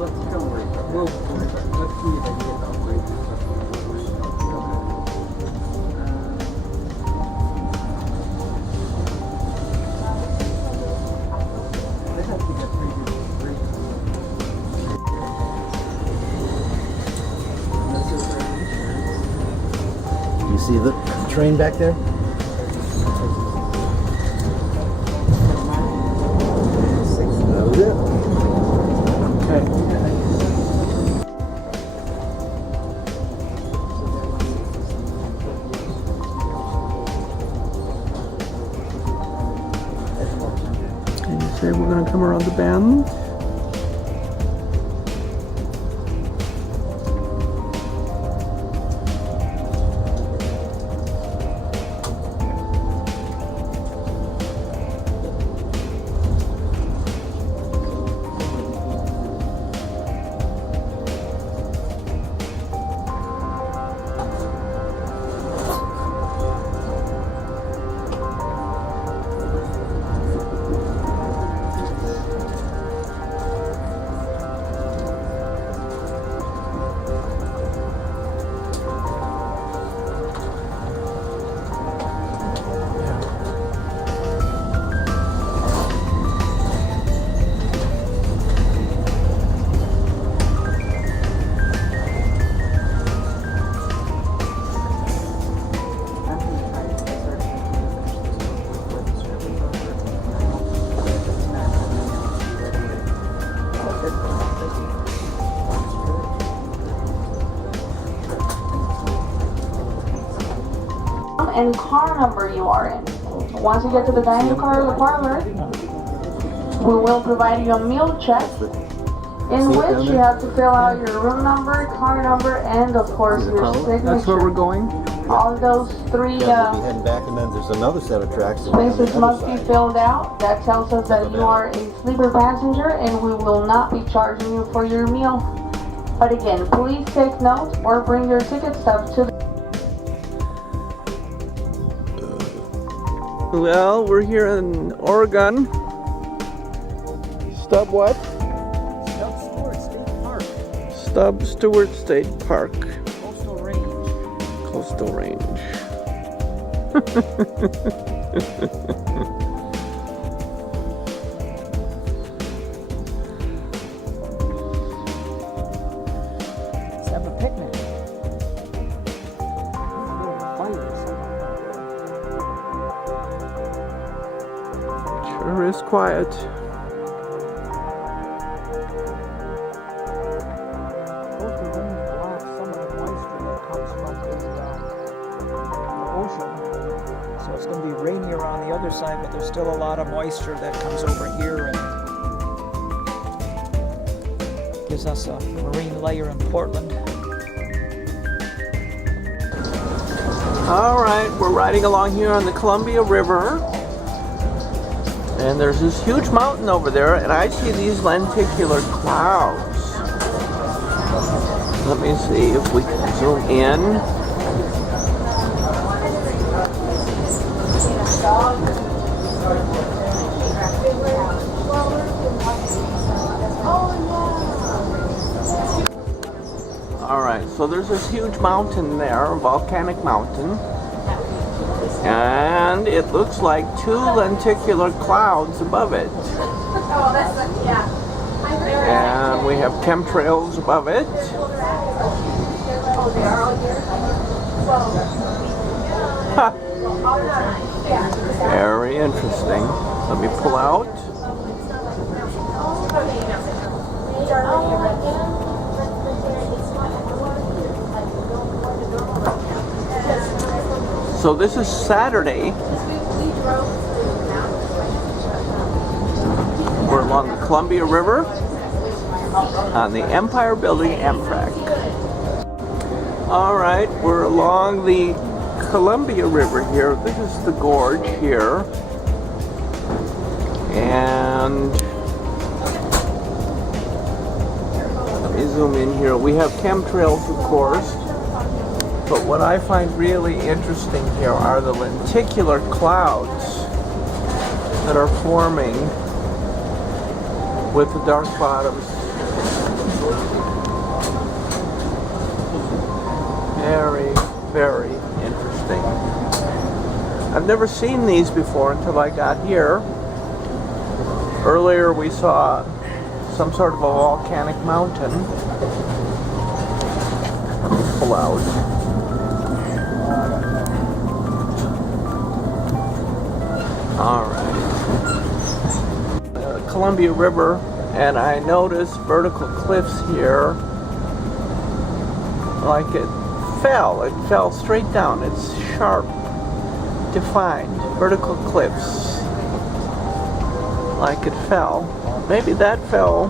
let's don't worry about it. Let's see if I can get the upgrade. I'd have to get pretty good rates. You see the train back there? That was it. Okay. And you say we're going to come around the bend. And car number you are in. Once you get to the dining car or the parlor, we will provide you a meal check in which you have to fill out your room number, car number, and of course your signature. That's where we're going. All those three Yeah, we'll be heading back, and then there's another set of tracks. spaces must be filled out. That tells us that you are a sleeper passenger and we will not be charging you for your meal. But again, please take note or bring your ticket stub to the Well, we're here in Oregon. Stub what? Stub Stewart State Park. Coastal Range. Coastal Range. Let's have a picnic. Fire. Sure is quiet. So it's going to be rainier on the other side, but there's still a lot of moisture that comes over here and gives us a marine layer in Portland. All right, we're riding along here on the Columbia River. And there's this huge mountain over there, and I see these lenticular clouds. Let me see if we can zoom in. All right, so there's this huge mountain there, a volcanic mountain. And it looks like two lenticular clouds above it. And we have chemtrails above it. Huh. Very interesting. Let me pull out. So this is Saturday. We're along the Columbia River on the Empire Building Amtrak. All right, we're along the Columbia River here. This is the gorge here. And let me zoom in here. We have chemtrails, of course. But what I find really interesting here are the lenticular clouds that are forming with the dark bottoms Very, very interesting. I've never seen these before until I got here. Earlier we saw some sort of a volcanic mountain. Pull out. Alright. Columbia River, and I noticed vertical cliffs here. Like it fell straight down. It's sharp, defined, vertical cliffs. Like it fell. Maybe that fell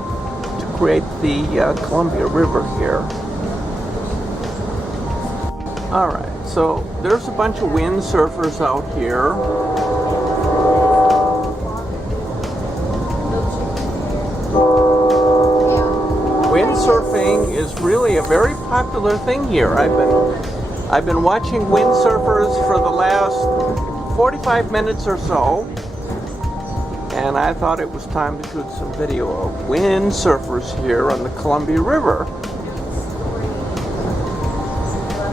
to create the Columbia River here. Alright, so there's a bunch of windsurfers out here. Windsurfing is really a very popular thing here. I've been watching windsurfers for the last 45 minutes or so, and I thought it was time to shoot some video of windsurfers here on the Columbia River.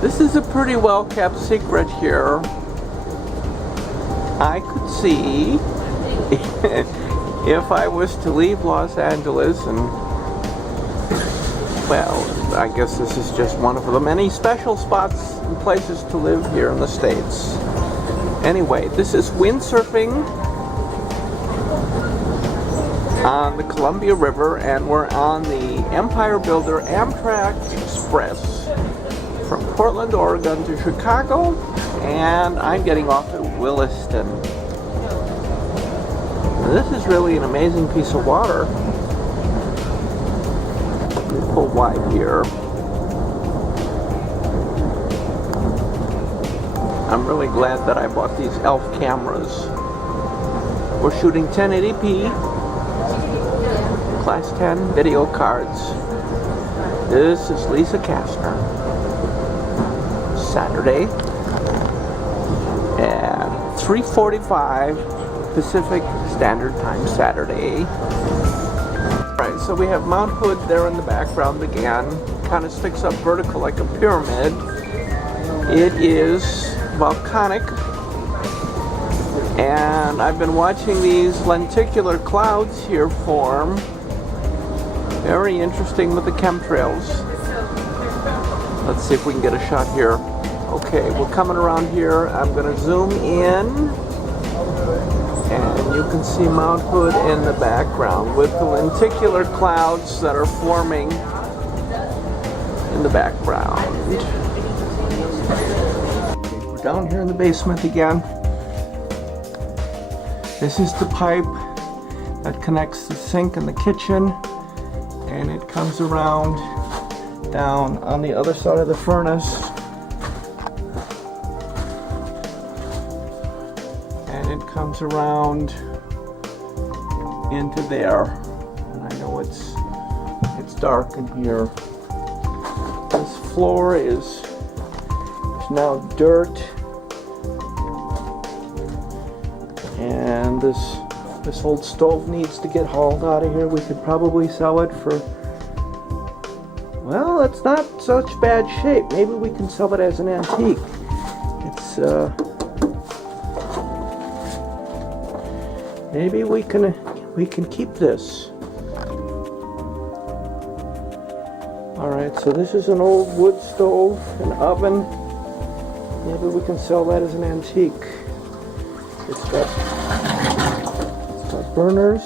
This is a pretty well kept secret here. I could see if I was to leave Los Angeles and, well, I guess this is just one of the many special spots and places to live here in the States. Anyway, this is windsurfing on the Columbia River, and we're on the Empire Builder Amtrak Express from Portland, Oregon to Chicago, and I'm getting off at Williston. Now, this is really an amazing piece of water. Pull wide here. I'm really glad that I bought these ELPH cameras. We're shooting 1080p, class 10 video cards. This is Lisa Kastner. Saturday at 3:45 Pacific Standard Time Saturday. Right, so we have Mount Hood there in the background again. Kind of sticks up vertical like a pyramid. It is volcanic, and I've been watching these lenticular clouds here form. Very interesting with the chemtrails. Let's see if we can get a shot here. Okay, we're coming around here. I'm going to zoom in, and you can see Mount Hood in the background with the lenticular clouds that are forming in the background. We're down here in the basement again. This is the pipe that connects the sink and the kitchen, and it comes around down on the other side of the furnace, and it comes around into there. And I know it's dark in here. This floor is now dirt, and this old stove needs to get hauled out of here. We could probably sell it for, well, it's not such bad shape. Maybe we can sell it as an antique. It's maybe we can keep this. All right, so this is an old wood stove, an oven. Maybe we can sell that as an antique. It's got burners.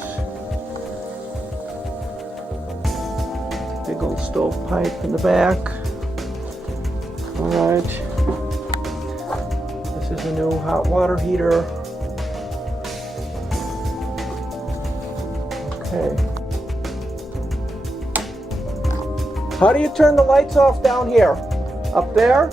Big old stove pipe in the back. Alright. This is a new hot water heater. Okay. How do you turn the lights off down here? Up there?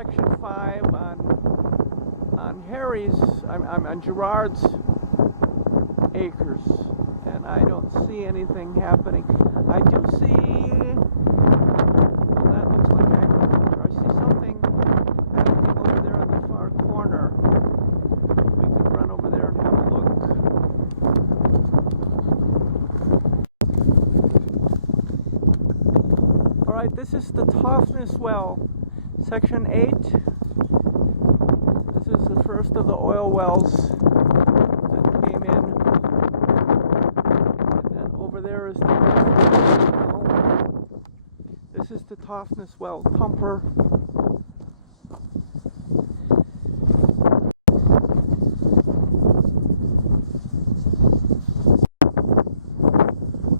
section 5 on Harry's, I'm on Gerard's acres, and I don't see anything happening. I do see, well, that looks like agriculture. I see something happening over there on the far corner. We could run over there and have a look. All right, this is the Toughness Well, section 8. This is the first of the oil wells that came in. And then over there is the well. This is the Toughness Well pumper.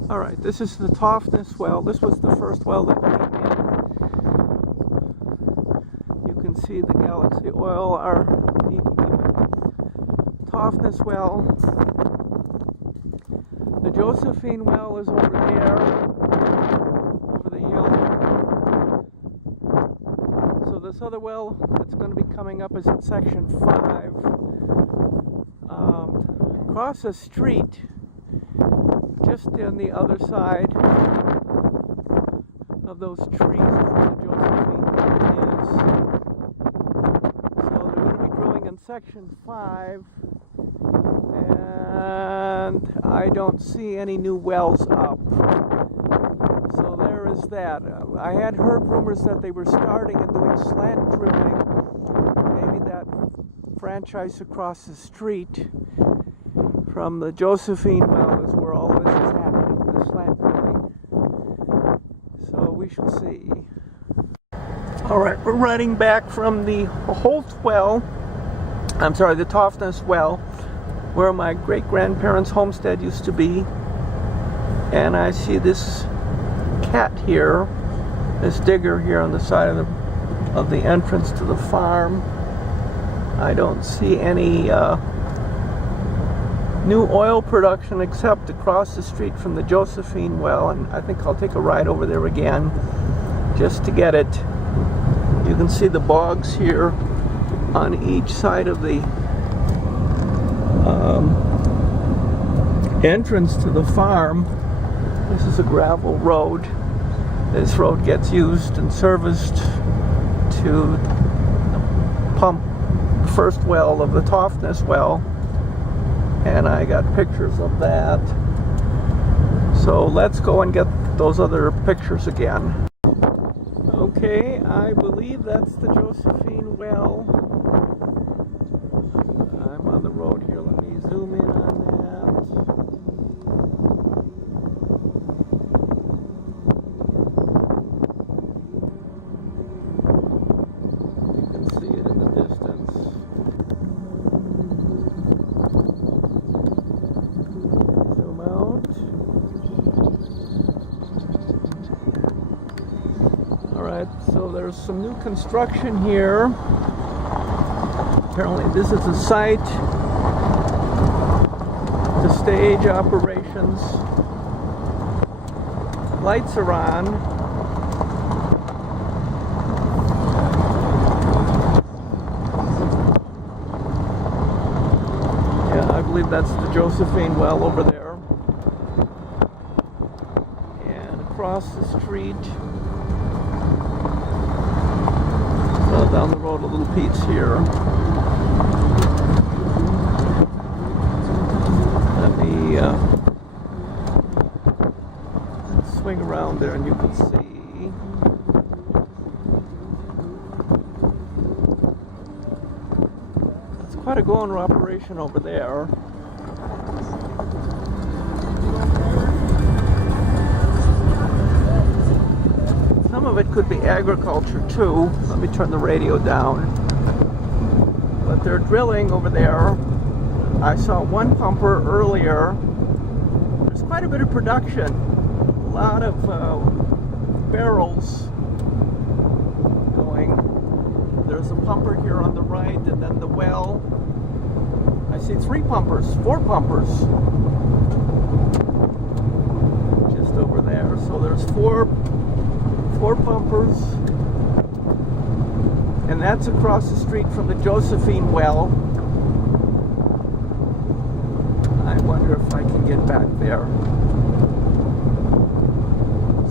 All right, this is the Toughness Well. This was the first well that came in. You can see the Galaxy Oil, our Toughness Well. The Josephine Well is over there, over the hill. So this other well that's going to be coming up is in section 5. Across the street, just on the other side of those trees where the Josephine is. So they're going to be drilling in section 5, and I don't see any new wells up. So there is that. I had heard rumors that they were starting and doing slant drilling. Maybe that franchise across the street from the Josephine well is where all this is happening, the slant drilling. So we shall see. All right, we're riding back from the Holt well, the Toughness well, where my great-grandparents' homestead used to be. And I see this cat here, this digger here on the side of the entrance to the farm. I don't see any new oil production except across the street from the Josephine well, and I think I'll take a ride over there again just to get it. You can see the bogs here on each side of the entrance to the farm. This is a gravel road. This road gets used and serviced to pump the first well of the Toughness well. And I got pictures of that. So let's go and get those other pictures again. Okay, I believe that's the Josephine well. I'm on the road here. Let me zoom in on that. You can see it in the distance. So there's some new construction here. Apparently this is a site to stage operations. Lights are on. Yeah, I believe that's the Josephine well over there. And across the street, down the road a little piece here. Let me swing around there and you can see. It's quite a going operation over there. Some of it could be agriculture too. Let me turn the radio down. But they're drilling over there. I saw one pumper earlier. There's quite a bit of production. A lot of barrels going. There's a pumper here on the right, and then the well. I see 4 pumpers. Just over there. So there's four pumpers, And that's across the street from the Josephine well. I wonder if I can get back there.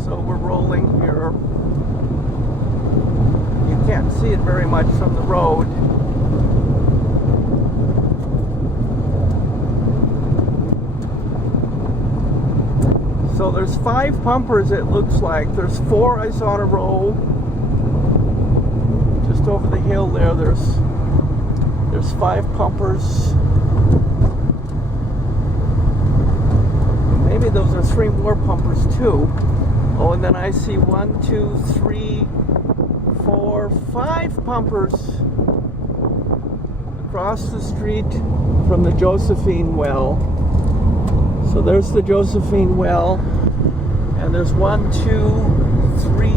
So we're rolling here. You can't see it very much from the road. So there's 5 pumpers, it looks like. There's 4 I saw in a row. Just over the hill there, there's 5 pumpers. Maybe those are 3 more pumpers too. Oh, and then I see 1, 2, 3, 4, 5 pumpers across the street from the Josephine well. So there's the Josephine well, and there's 1, 2, 3,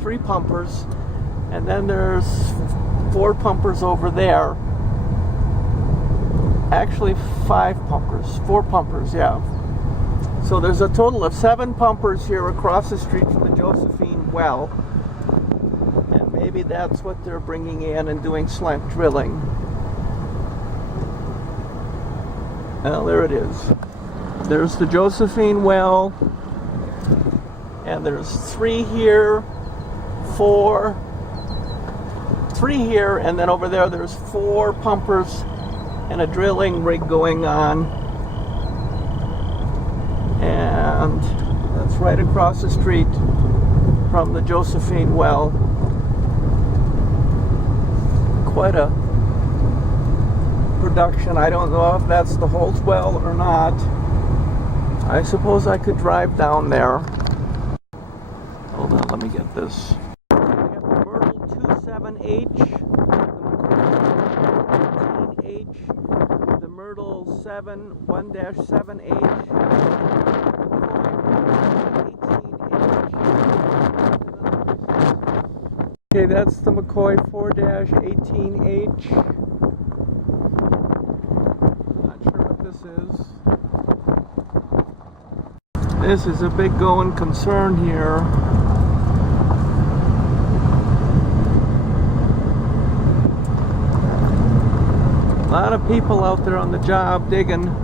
3 pumpers, and then there's 4 pumpers over there. Actually 5 pumpers, 4 pumpers, yeah. So there's a total of 7 pumpers here across the street from the Josephine well. And maybe that's what they're bringing in and doing slant drilling. Well, there it is. There's the Josephine well. And there's 3 here, 4, 3 here, and then over there there's 4 pumpers and a drilling rig going on. And that's right across the street from the Josephine well. Quite a production. I don't know if that's the Holt well or not. I suppose I could drive down there. Hold on, let me get this. I have the Myrtle 27H, the 18H, the Myrtle 1-7H, okay, that's the McCoy 4-18H. Not sure what this is. This is a big going concern here. A lot of people out there on the job digging.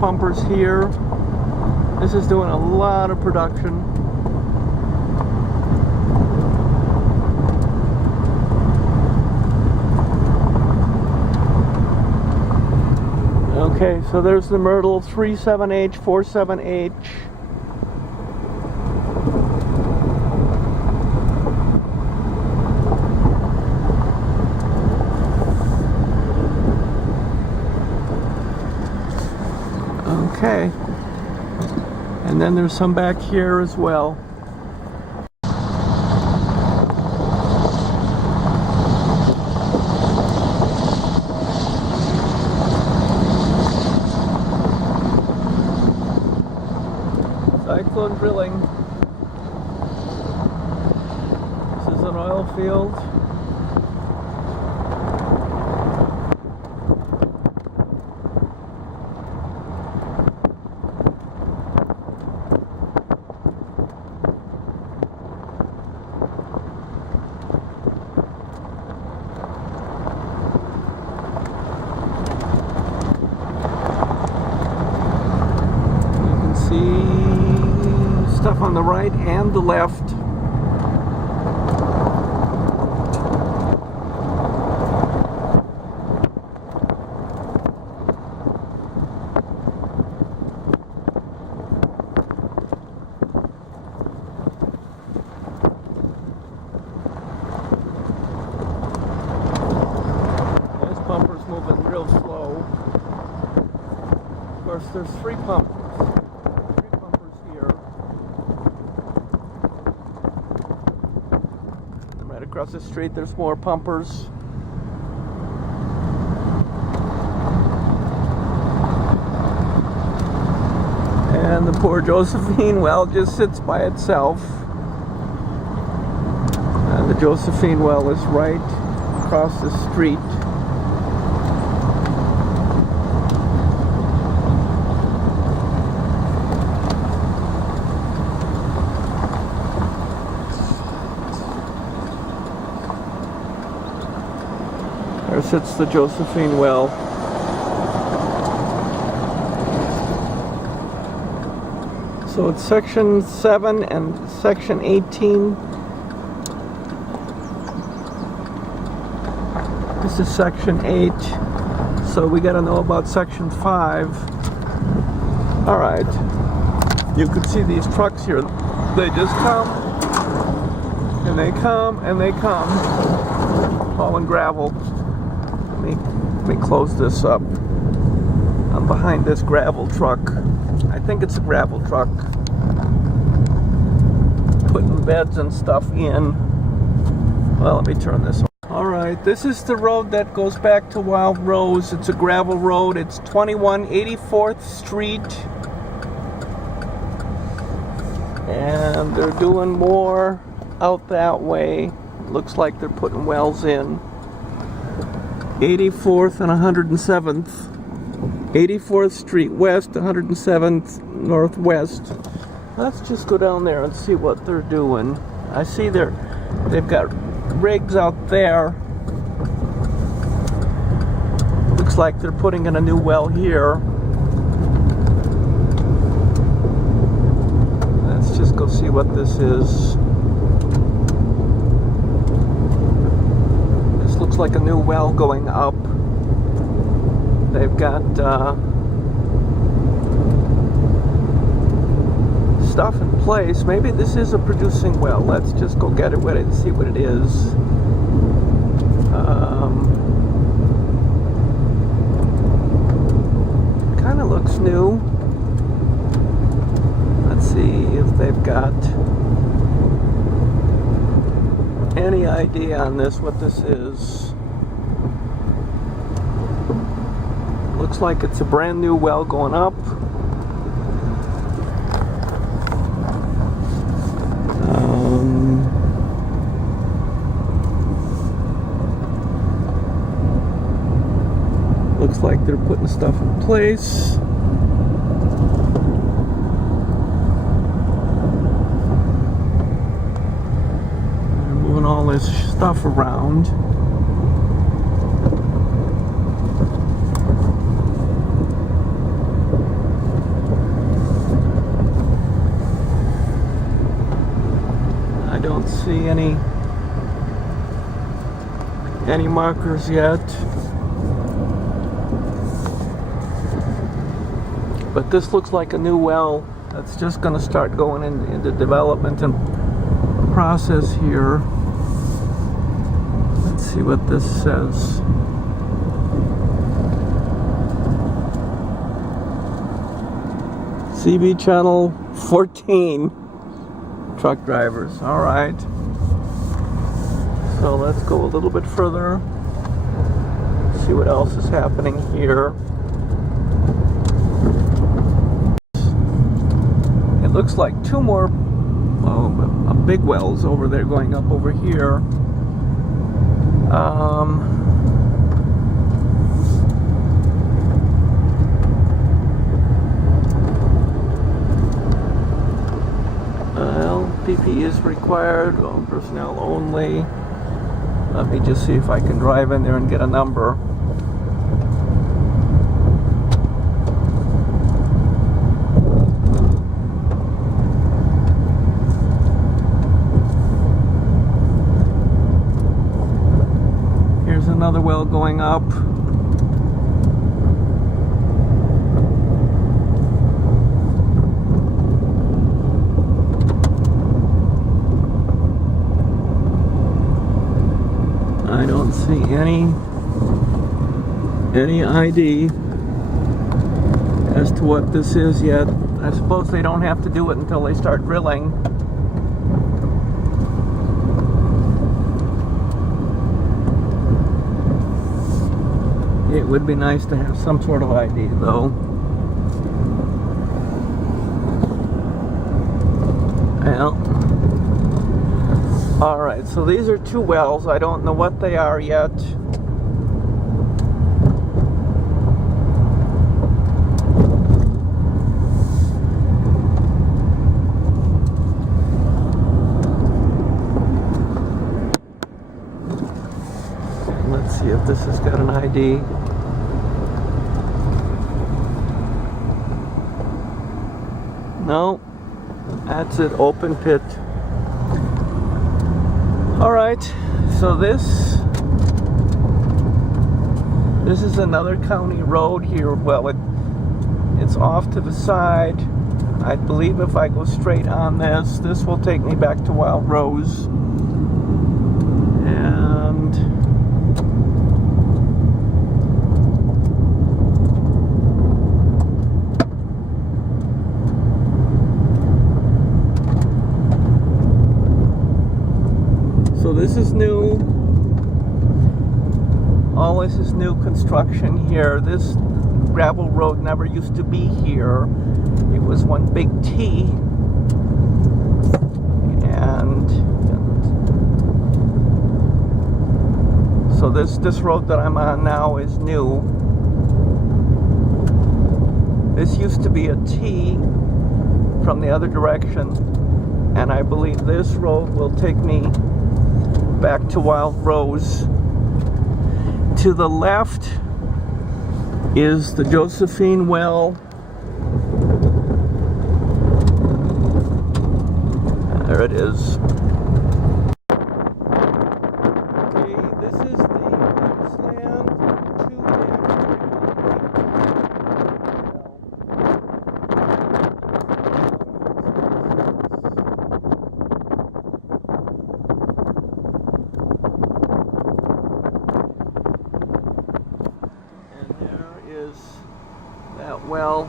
Pumpers here. This is doing a lot of production. Okay, so there's the Myrtle 37H, 47H. Okay, and then there's some back here as well. Cyclone drilling. This is an oil field. Stuff on the right and the left. course, there's three pumpers here. And right across the street, there's more pumpers. And the poor Josephine well just sits by itself. And the Josephine well is right across the street. There sits the Josephine well. So it's section 7 and section 18. This is section 8. So we got to know about section 5. All right. You can see these trucks here. They just come and they come and they come. Hauling gravel. Let me close this up. I'm behind this gravel truck. I think it's a gravel truck. Putting beds and stuff in. Well, let me turn this on. Alright, this is the road that goes back to Wildrose. It's a gravel road. It's 2184th Street. And they're doing more out that way. Looks like they're putting wells in. 84th and 107th. 84th Street West, 107th Northwest. Let's just go down there and see what they're doing. I see they've got rigs out there. Looks like they're putting in a new well here. Let's just go see what this is. This looks like a new well going up. They've got stuff in place. Maybe this is a producing well. Let's just go get it with it and see what it is. Kind of looks new. Let's see if they've got any idea on this, what this is. Looks like it's a brand new well going up. Looks like they're putting stuff in place. They're moving all this stuff around. I don't see any markers yet. But this looks like a new well that's just going to start going into development and process here. Let's see what this says. CB channel 14. Truck drivers. All right. So let's go a little bit further. See what else is happening here. Looks like two more big wells over there going up over here. LPP is required, personnel only. Let me just see if I can drive in there and get a number. Another well going up. I don't see any ID as to what this is yet. I suppose they don't have to do it until they start drilling. It would be nice to have some sort of ID though. Well, alright, so these are two wells. I don't know what they are yet. Let's see if this has got an ID. No, that's it, open pit. Alright, so this is another county road here. Well, it's off to the side. I believe if I go straight on this will take me back to Wildrose. And so this is new. All this is new construction here. This gravel road never used to be here. It was one big T. And so this road that I'm on now is new. This used to be a T from the other direction. And I believe this road will take me back to Wildrose. To the left is the Josephine well. There it is. Okay, this is the Land 2-. That well,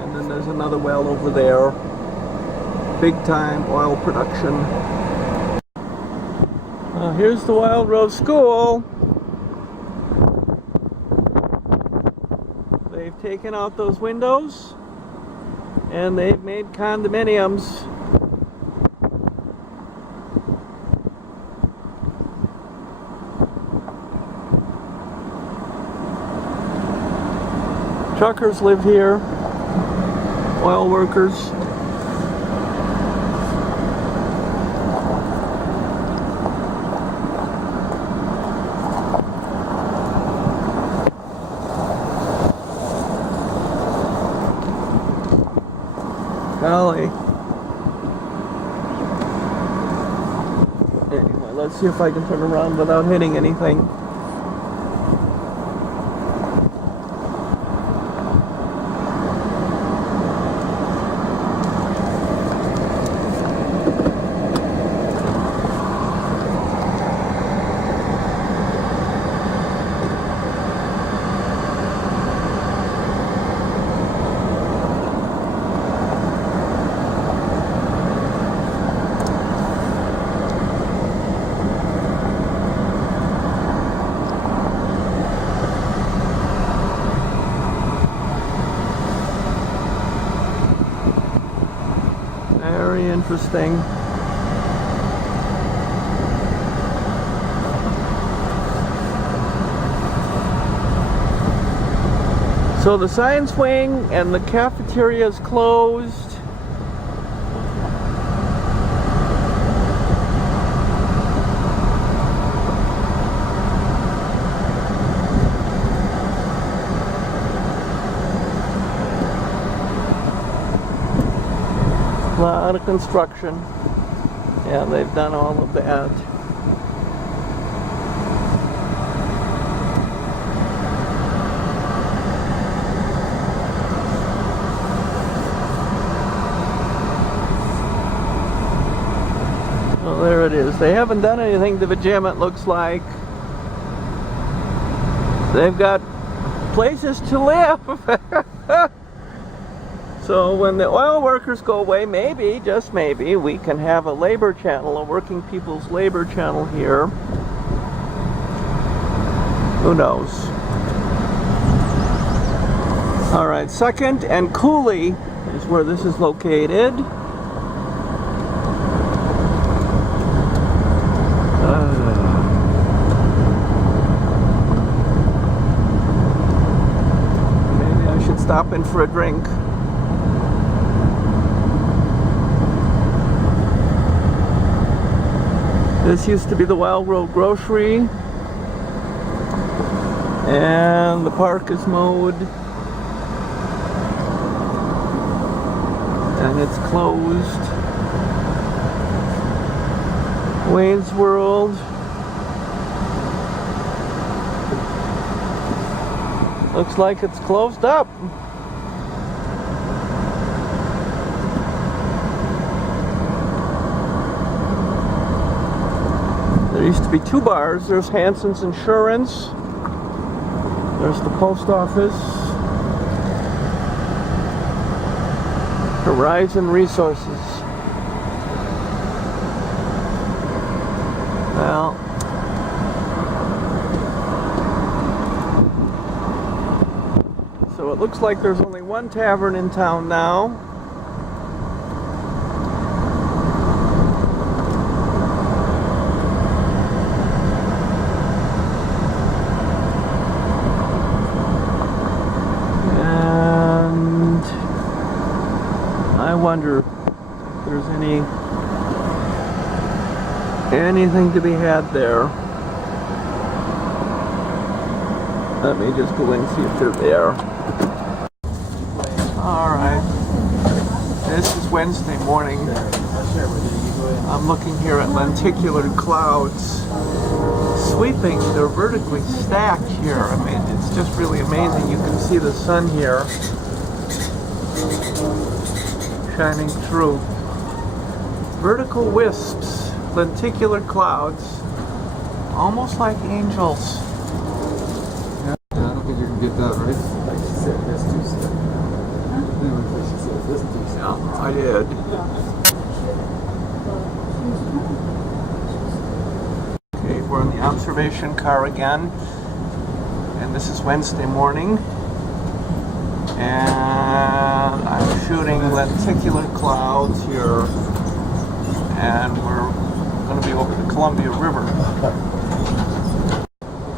and then there's another well over there. Big time oil production. Here's the Wildrose School. They've taken out those windows and they've made condominiums. Truckers live here, oil workers. Golly. Anyway, let's see if I can turn around without hitting anything. Very interesting. So the science wing and the cafeteria is closed. A lot of construction. Yeah, they've done all of that. Well, there it is. They haven't done anything to the gym, it looks like. They've got places to live. So when the oil workers go away, maybe, just maybe, we can have a labor channel, a working people's labor channel here. Who knows? All right, 2nd and Cooley is where this is located. Maybe I should stop in for a drink. This used to be the Wildrose grocery, and the park is mowed, and it's closed. Wayne's World. Looks like it's closed up. There used to be 2 bars. There's Hanson's Insurance. There's the post office. Horizon Resources. Well, so it looks like there's only one tavern in town now. I wonder if there's anything to be had there. Let me just go in and see if they're there. Alright. This is Wednesday morning. I'm looking here at lenticular clouds sweeping. They're vertically stacked here. I mean, it's just really amazing. You can see the sun here shining through. Vertical wisps, lenticular clouds, almost like angels. Yeah, I don't think you can get that right. Like she said, this too soon. Like she said, this too soon. Yeah, I did. Okay, we're in the observation car again, and this is Wednesday morning. And I'm shooting lenticular clouds here, and we're going to be over the Columbia River.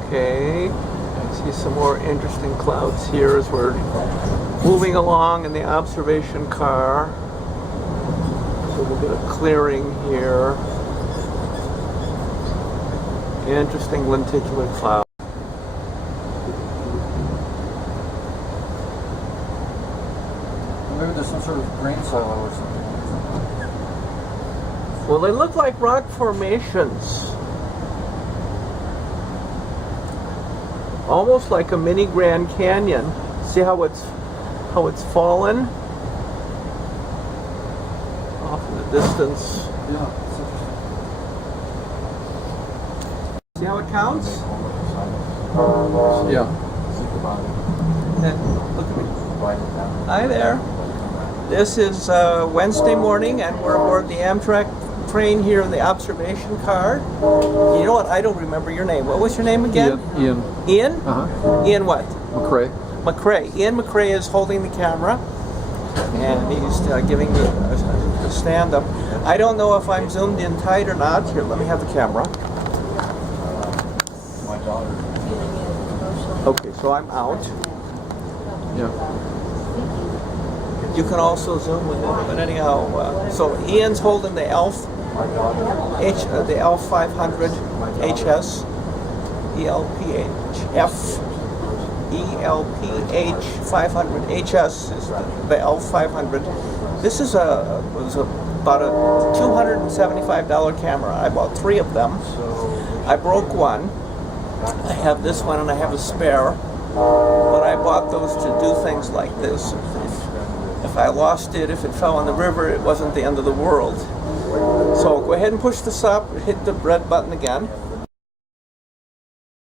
Okay, I see some more interesting clouds here as we're moving along in the observation car. So we'll get a clearing here. Interesting lenticular clouds. Maybe there's some sort of grain silo or something. Well, they look like rock formations. Almost like a mini Grand Canyon. See how it's fallen? Off in the distance. Yeah. See how it counts? Yeah. Look at me. Hi there. This is Wednesday morning, and we're aboard the Amtrak train here in the observation car. You know what? I don't remember your name. What was your name again? Ian. Ian? Uh-huh. Ian what? McCrae. McCrae. Ian McCrae is holding the camera, and he's giving me a stand-up. I don't know if I'm zoomed in tight or not. Here, let me have the camera. My daughter. Okay, so I'm out. Yeah. You can also zoom with it, but anyhow, so Ian's holding the ELPH 500 HS, ELPH 500 HS is the ELPH 500. This is about a $275 camera. I bought 3 of them. I broke one. I have this one and I have a spare. But I bought those to do things like this. If I lost it, if it fell in the river, it wasn't the end of the world. So go ahead and push this up, hit the red button again.